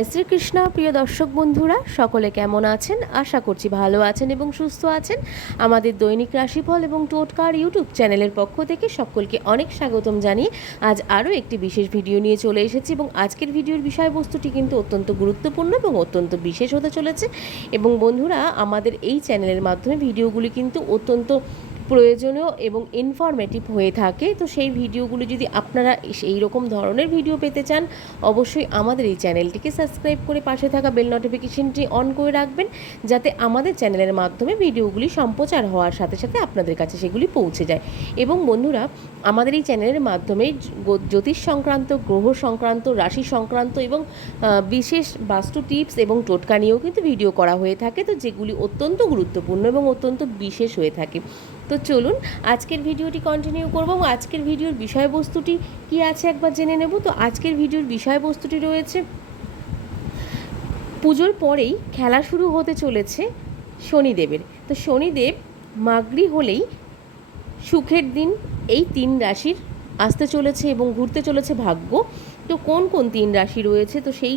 জয় শ্রীকৃষ্ণ। প্রিয় দর্শক বন্ধুরা, সকলে কেমন আছেন? আশা করছি ভালো আছেন এবং সুস্থ আছেন। আমাদের দৈনিক রাশিফল এবং টোটকার ইউটিউব চ্যানেলের পক্ষ থেকে সকলকে অনেক স্বাগতম জানিয়ে আজ আরও একটি বিশেষ ভিডিও নিয়ে চলে এসেছি এবং আজকের ভিডিওর বিষয়বস্তুটি কিন্তু অত্যন্ত গুরুত্বপূর্ণ এবং অত্যন্ত বিশেষ হতে চলেছে। এবং বন্ধুরা, আমাদের এই চ্যানেলের মাধ্যমে ভিডিওগুলি কিন্তু অত্যন্ত প্রয়োজনীয় এবং ইনফরমেটিভ হয়ে থাকে। তো সেই ভিডিওগুলো যদি আপনারা এই রকম ধরনের ভিডিও পেতে চান, অবশ্যই আমাদের এই চ্যানেলটিকে সাবস্ক্রাইব করে পাশে থাকা বেল নোটিফিকেশনটি অন করে রাখবেন, যাতে আমাদের চ্যানেলের মাধ্যমে ভিডিওগুলি সম্প্রচার হওয়ার সাথে সাথে আপনাদের কাছে সেগুলি পৌঁছে যায়। এবং বন্ধুরা, আমাদের এই চ্যানেলের মাধ্যমে জ্যোতিষ সংক্রান্ত, গ্রহ সংক্রান্ত, রাশি সংক্রান্ত এবং বিশেষ বাস্তু টিপস এবং টোটকা নিয়েও কিন্তু ভিডিও করা হয়ে থাকে। তো যেগুলি অত্যন্ত গুরুত্বপূর্ণ এবং অত্যন্ত বিশেষ হয়ে থাকে। তো চলুন, আজকের ভিডিওটি কন্টিনিউ করব আজকের ভিডিওর বিষয়বস্তুটি কি আছে একবার জেনে নেব। তো আজকের ভিডিওর বিষয়বস্তুটি রয়েছে, পুজোর পরেই খেলা শুরু হতে চলেছে শনিদেবের। তো শনিদেব মাগরি হলেই সুখের দিন এই তিন রাশির আসতে চলেছে এবং ঘুরতে চলেছে ভাগ্য। তো কোন কোন তিন রাশি রয়েছে? তো সেই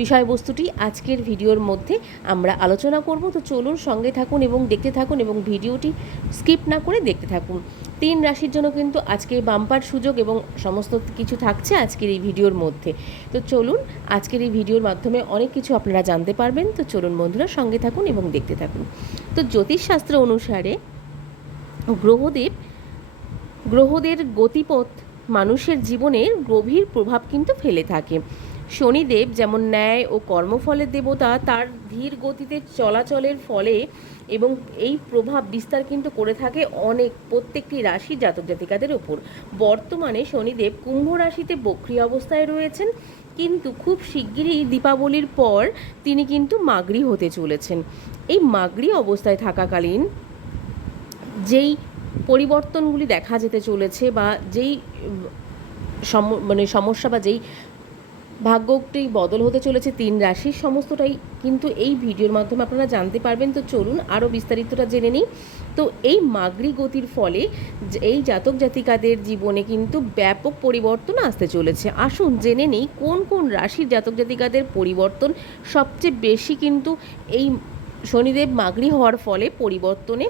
বিষয়বস্তুটি আজকের ভিডিওর মধ্যে আমরা আলোচনা করব। তো চলুন সঙ্গে থাকুন এবং দেখতে থাকুন এবং ভিডিওটি স্কিপ না করে দেখতে থাকুন। তিন রাশির জন্য কিন্তু আজকে বাম্পার সুযোগ এবং সমস্ত কিছু থাকছে আজকের এই ভিডিওর মধ্যে। তো চলুন আজকের এই ভিডিওর মাধ্যমে অনেক কিছু আপনারা জানতে পারবেন। তো চলুন বন্ধুরা সঙ্গে থাকুন এবং দেখতে থাকুন। তো জ্যোতিষশাস্ত্র অনুসারে গ্রহদেব গ্রহদের গতিপথ মানুষের জীবনের গভীর প্রভাব কিন্তু ফেলে থাকে। শনিদেব যেমন ন্যায় ও কর্মফলের দেবতা, তার ধীর গতিতে চলাচলের ফলে এবং এই প্রভাব বিস্তার কিন্তু করে থাকে অনেক প্রত্যেকটি রাশি জাতক জাতিকাদের ওপর বর্তমানে শনিদেব কুম্ভ রাশিতে বক্রি অবস্থায় রয়েছেন, কিন্তু খুব শিগগিরই দীপাবলির পর তিনি কিন্তু মাগরি হতে চলেছেন। এই মাগরি অবস্থায় থাকাকালীন যেই পরিবর্তনগুলি দেখা যেতে চলেছে বা যেই সম- মানে সমস্যা বা যেই ভাগ্যটি বদল হতে চলেছে তিন রাশির সমস্তটাই। কিন্তু এই ভিডিওর মাধ্যমে আপনারা জানতে পারবেন, তো চলুন আরও বিস্তারিতটা জেনে নিই। তো এই মাগরি গতির ফলে এই জাতক জাতিকাদের জীবনে কিন্তু ব্যাপক পরিবর্তন আসতে চলেছে। আসুন জেনে নিই, কোন কোন রাশির জাতক জাতিকাদের পরিবর্তন সবচেয়ে বেশি কিন্তু এই শনিদেব মাগরি হওয়ার ফলে পরিবর্তনে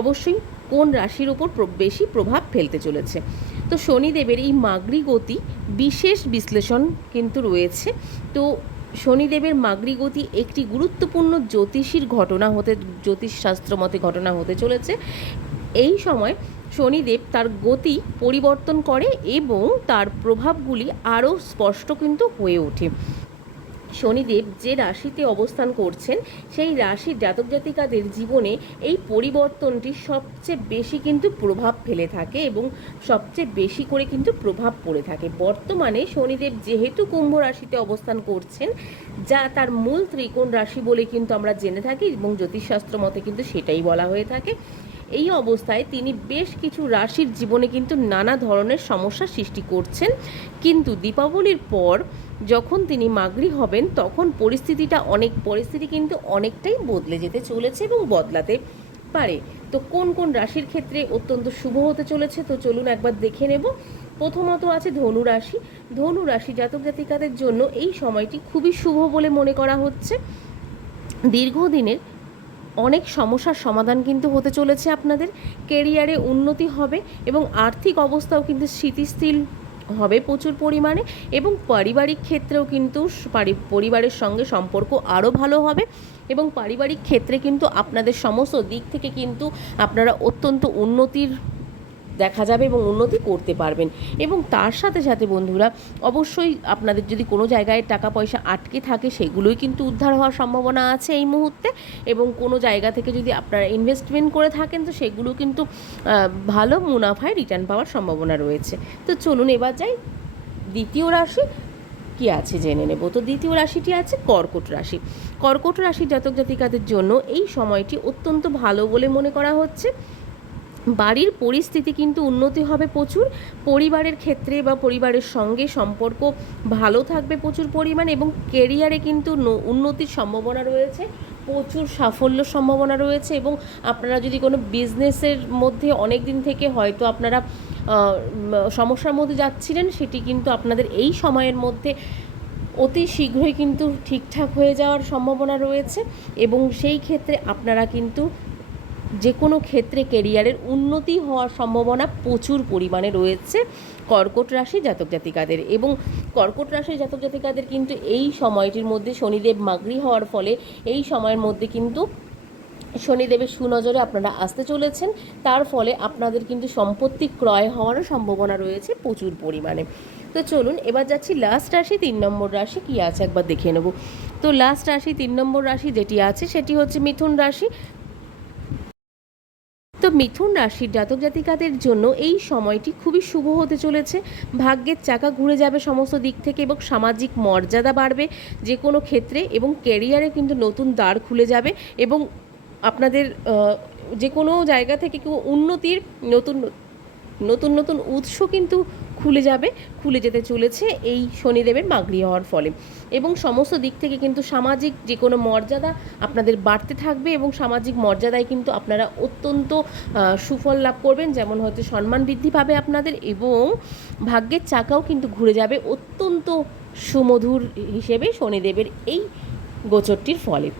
অবশ্যই কোন রাশির ওপর বেশি প্রভাব ফেলতে চলেছে? তো শনিদেবের এই মাগরি গতি বিশেষ বিশ্লেষণ কিন্তু রয়েছে। তো শনিদেবের মাগরি গতি একটি গুরুত্বপূর্ণ জ্যোতিষীর ঘটনা হতে, জ্যোতিষশাস্ত্র মতে ঘটনা হতে চলেছে। এই সময় শনিদেব তার গতি পরিবর্তন করে এবং তার প্রভাবগুলি আরও স্পষ্ট কিন্তু হয়ে ওঠে। শনিদেব যে রাশিতে অবস্থান করছেন, সেই রাশির জাতক জাতিকাদের জীবনে এই পরিবর্তনটি সবচেয়ে বেশি কিন্তু প্রভাব ফেলে থাকে এবং সবচেয়ে বেশি করে কিন্তু প্রভাব পড়ে থাকে। বর্তমানে শনিদেব যেহেতু কুম্ভ রাশিতে অবস্থান করছেন, যা তার মূল ত্রিকোণ রাশি বলে কিন্তু আমরা জেনে থাকি এবং জ্যোতিষশাস্ত্র মতে কিন্তু সেটাই বলা হয়ে থাকে। এই অবস্থায় তিনি বেশ কিছু রাশির জীবনে কিন্তু নানা ধরনের সমস্যার সৃষ্টি করছেন। কিন্তু দীপাবলির পর যখন তিনি মাগরি হবেন, তখন পরিস্থিতিটা অনেক, পরিস্থিতি কিন্তু অনেকটাই বদলে যেতে চলেছে এবং বদলাতে পারে। তো কোন কোন রাশির ক্ষেত্রে অত্যন্ত শুভ হতে চলেছে? তো চলুন একবার দেখে নেব। প্রথমত আছে ধনু রাশি। ধনু রাশি জাতক জাতিকাদের জন্য এই সময়টি খুবই শুভ বলে মনে করা হচ্ছে। দীর্ঘদিনের অনেক সমস্যার সমাধান কিন্তু হতে চলেছে আপনাদের। কেরিয়ারে উন্নতি হবে এবং আর্থিক অবস্থাও কিন্তু স্থিতিশীল হবে প্রচুর পরিমাণে এবং পারিবারিক ক্ষেত্রেও কিন্তু পরিবারের সঙ্গে সম্পর্ক আরও ভালো হবে এবং পারিবারিক ক্ষেত্রে কিন্তু আপনাদের সমস্ত দিক থেকে কিন্তু আপনারা অত্যন্ত উন্নতির দেখা যাবে এবং উন্নতি করতে পারবেন। এবং তার সাথে সাথে বন্ধুরা, অবশ্যই আপনাদের যদি কোনো জায়গায় টাকা পয়সা আটকে থাকে, সেগুলোই কিন্তু উদ্ধার হওয়ার সম্ভাবনা আছে এই মুহূর্তে। এবং কোনো জায়গা থেকে যদি আপনারা ইনভেস্টমেন্ট করে থাকেন, তো সেগুলো কিন্তু ভালো মুনাফায় রিটার্ন পাওয়ার সম্ভাবনা রয়েছে। তো চলুন এবার যাই। দ্বিতীয় রাশি কি আছে জেনে নেব। তো দ্বিতীয় রাশিটি আছে কর্কট রাশি। কর্কট রাশির জাতক জাতিকাদের জন্য এই সময়টি অত্যন্ত ভালো বলে মনে করা হচ্ছে। বাড়ির পরিস্থিতি কিন্তু উন্নতি হবে প্রচুর। পরিবারের ক্ষেত্রে বা পরিবারের সঙ্গে সম্পর্ক ভালো থাকবে প্রচুর পরিমাণ এবং কেরিয়ারে কিন্তু উন্নতির সম্ভাবনা রয়েছে, প্রচুর সাফল্য সম্ভাবনা রয়েছে এবং আপনারা যদি কোনো বিজনেসের মধ্যে অনেক দিন থেকে হয়তো আপনারা সমস্যার মধ্যে যাচ্ছিলেন, সেটি কিন্তু আপনাদের এই সময়ের মধ্যে অতি শীঘ্রই কিন্তু ঠিকঠাক হয়ে যাওয়ার সম্ভাবনা রয়েছে এবং সেই ক্ষেত্রে আপনারা কিন্তু যে কোনো ক্ষেত্রে কেরিয়ারের উন্নতি হওয়ার সম্ভাবনা প্রচুর পরিমাণে রয়েছে কর্কট রাশি জাতক জাতিকাদের এবং কর্কট রাশির জাতক জাতিকাদের কিন্তু এই সময়টির মধ্যে শনিদেব মাগরি হওয়ার ফলে এই সময়ের মধ্যে কিন্তু শনিদেবের সুনজরে আপনারা আসতে চলেছেন। তার ফলে আপনাদের কিন্তু সম্পত্তি ক্রয় হওয়ারও সম্ভাবনা রয়েছে প্রচুর পরিমাণে। তো চলুন এবার যাচ্ছি লাস্ট রাশি, তিন নম্বর রাশি কী আছে একবার দেখে নেব। তো লাস্ট রাশি, তিন নম্বর রাশি যেটি আছে সেটি হচ্ছে মিথুন রাশি। তো মিথুন রাশির জাতক জাতিকাদের জন্য এই সময়টি খুবই শুভ হতে চলেছে। ভাগ্যের চাকা ঘুরে যাবে সমস্ত দিক থেকে এবং সামাজিক মর্যাদা বাড়বে যে কোনো ক্ষেত্রে এবং ক্যারিয়ারে কিন্তু নতুন দ্বার খুলে যাবে এবং আপনাদের যে কোনো জায়গা থেকে কেউ উন্নতির নতুন নতুন নতুন উৎস কিন্তু খুলে যাবে, খুলে যেতে চলেছে এই শনিদেবের মাগরি হওয়ার ফলে। এবং সমস্ত দিক থেকে কিন্তু সামাজিক যে কোনো মর্যাদা আপনাদের বাড়তে থাকবে এবং সামাজিক মর্যাদায় কিন্তু আপনারা অত্যন্ত সুফল লাভ করবেন। যেমন হয়তো সম্মান বৃদ্ধি পাবে আপনাদের এবং ভাগ্যের চাকাও কিন্তু ঘুরে যাবে অত্যন্ত সুমধুর হিসেবে শনিদেবের এই গোচরটির ফলে।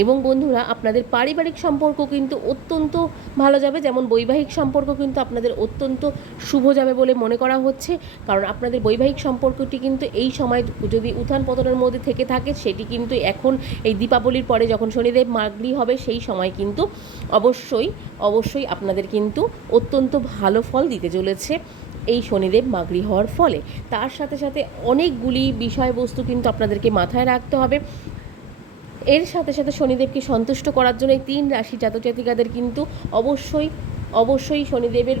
এবং বন্ধুরা, আপনাদের পারিবারিক সম্পর্ক কিন্তু অত্যন্ত ভালো যাবে। যেমন বৈবাহিক সম্পর্ক কিন্তু আপনাদের অত্যন্ত শুভ যাবে বলে মনে করা হচ্ছে। কারণ আপনাদের বৈবাহিক সম্পর্কটি কিন্তু এই সময় যদি উত্থান পতনের মধ্যে থেকে থাকে, সেটি কিন্তু এখন এই দীপাবলির পরে যখন শনিদেব মাগরি হবে, সেই সময় কিন্তু অবশ্যই অবশ্যই আপনাদের কিন্তু অত্যন্ত ভালো ফল দিতে চলেছে এই শনিদেব মাগরি হওয়ার ফলে। তার সাথে সাথে অনেকগুলি বিষয়বস্তু কিন্তু আপনাদেরকে মাথায় রাখতে হবে। এর সাথে সাথে শনিদেবকে সন্তুষ্ট করার জন্য এই তিন রাশি জাতক জাতিকাদের কিন্তু অবশ্যই অবশ্যই শনিদেবের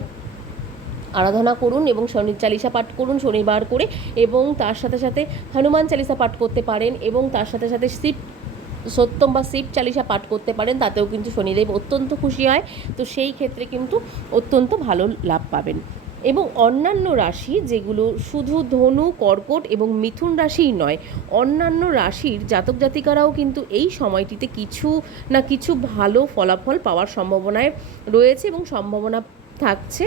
আরাধনা করুন এবং শনি চালিসা পাঠ করুন শনিবার করে এবং তার সাথে সাথে হনুমান চালিসা পাঠ করতে পারেন এবং তার সাথে সাথে শিব সত্যম বা শিব চালিসা পাঠ করতে পারেন, তাতেও কিন্তু শনিদেব অত্যন্ত খুশি হয়। তো সেই ক্ষেত্রে কিন্তু অত্যন্ত ভালো লাভ পাবেন। এবং অন্যান্য রাশি যেগুলো শুধু ধনু, কর্কট এবং মিথুন রাশিই নয়, অন্যান্য রাশির জাতক জাতিকারাও কিন্তু এই সময়টিতে কিছু না কিছু ভালো ফলাফল পাওয়ার সম্ভাবনায় রয়েছে এবং সম্ভাবনা থাকছে।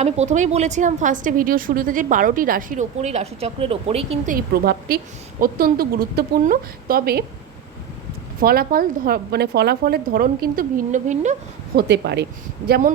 আমি প্রথমেই বলেছিলাম ফার্স্টে ভিডিও শুরুতে যে বারোটি রাশির ওপরেই, রাশিচক্রের ওপরেই কিন্তু এই প্রভাবটি অত্যন্ত গুরুত্বপূর্ণ। তবে ফলাফল মানে ফলাফলের ধরন কিন্তু ভিন্ন ভিন্ন হতে পারে। যেমন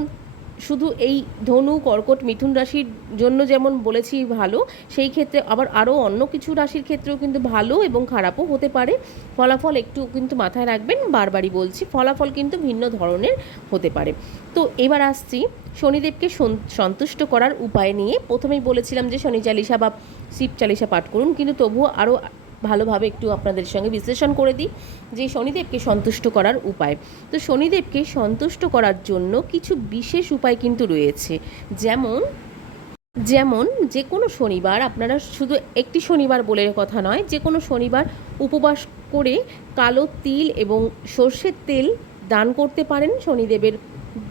শুধু এই ধনু, কর্কট, মিথুন রাশির জন্য যেমন বলেছি ভালো, সেই ক্ষেত্রে আবার আরও অন্য কিছু রাশির ক্ষেত্রেও কিন্তু ভালো এবং খারাপও হতে পারে। ফলাফল একটু কিন্তু মাথায় রাখবেন, বারবারই বলছি, ফলাফল কিন্তু ভিন্ন ধরনের হতে পারে। তো এবার আসছি শনিদেবকে সন- সন্তুষ্ট করার উপায় নিয়ে। প্রথমেই বলেছিলাম যে শনি চালিসা বা শিব চালিসা পাঠ করুন, কিন্তু তবুও আরও ভালোভাবে একটু আপনাদের সঙ্গে বিশ্লেষণ করে দিই যে শনিদেবকে সন্তুষ্ট করার উপায়। তো শনিদেবকে সন্তুষ্ট করার জন্য কিছু বিশেষ উপায় কিন্তু রয়েছে। যেমন যেমন যে কোনো শনিবার আপনারা শুধু একটি শনিবার বলে কথা নয় যে কোনো শনিবার উপবাস করে কালো তিল এবং সর্ষের তেল দান করতে পারেন শনিদেবের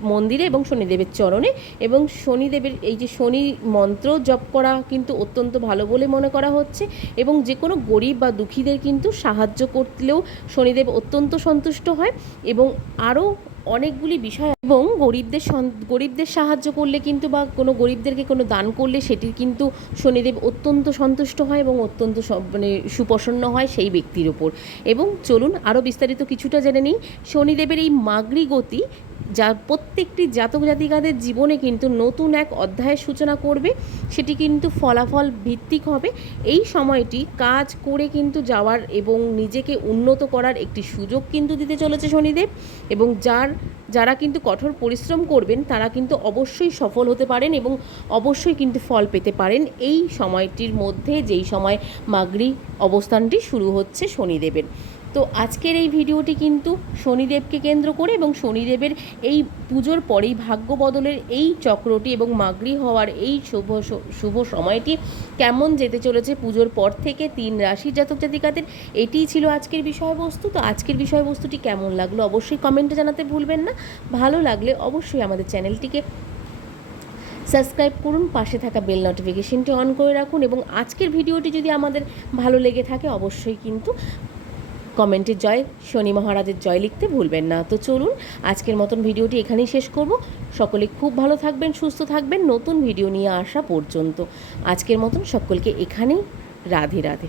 মন্দিরে এবং শনিদেবের চরণে এবং শনিদেবের এই যে শনি মন্ত্র জপ করা কিন্তু অত্যন্ত ভালো বলে মনে করা হচ্ছে এবং যে কোনো গরিব বা দুঃখীদের কিন্তু সাহায্য করলেও শনিদেব অত্যন্ত সন্তুষ্ট হয় এবং আরও অনেকগুলি বিষয় এবং গরিবদের গরিবদের সাহায্য করলে কিন্তু বা কোনো গরিবদেরকে কোনো দান করলে সেটির কিন্তু শনিদেব অত্যন্ত সন্তুষ্ট হয় এবং অত্যন্ত মানে সুপ্রসন্ন হয় সেই ব্যক্তির ওপর এবং চলুন আরও বিস্তারিত কিছুটা জেনে নিই। শনিদেবের এই মাগরি গতি যা প্রত্যেকটি জাতক জাতিকাদের জীবনে কিন্তু নতুন এক অধ্যায়ের সূচনা করবে, সেটি কিন্তু ফলাফল ভিত্তিক হবে। এই সময়টি কাজ করে কিন্তু যাওয়ার এবং নিজেকে উন্নত করার একটি সুযোগ কিন্তু দিতে চলেছে শনিদেব এবং যার, যারা কিন্তু কঠোর পরিশ্রম করবেন, তারা কিন্তু অবশ্যই সফল হতে পারেন এবং অবশ্যই কিন্তু ফল পেতে পারেন। এই সময়টির মধ্যে যেই সময় মাগরি অবস্থানটি শুরু হচ্ছে শনিদেবের। তো আজকের এই ভিডিওটি কিন্তু শনিদেবকে কেন্দ্র করে এবং শনিদেবের এই পুজোর পরেই ভাগ্য বদলের এই চক্রটি এবং মাগরি হওয়ার এই শুভ শুভ সময়টি কেমন যেতে চলেছে পুজোর পর থেকে তিন রাশি জাতক জাতিকাদের, এটিই ছিল আজকের বিষয়বস্তু। তো আজকের বিষয়বস্তুটি কেমন লাগল অবশ্যই কমেন্টে জানাতে ভুলবেন না। ভালো লাগলে অবশ্যই আমাদের চ্যানেলটিকে সাবস্ক্রাইব করুন, পাশে থাকা বেল নোটিফিকেশনটি অন করে রাখুন এবং আজকের ভিডিওটি যদি আমাদের ভালো লেগে থাকে অবশ্যই কিন্তু কমেন্টে জয়, শনি মহারাজের জয় লিখতে ভুলবেন না। তো চলুন, আজকের মতন ভিডিওটি এখানেই শেষ করব। সকলে খুব ভালো থাকবেন, সুস্থ থাকবেন। নতুন ভিডিও নিয়ে আসা পর্যন্ত। আজকের মতন সকলকে এখানেই রাধে রাধে।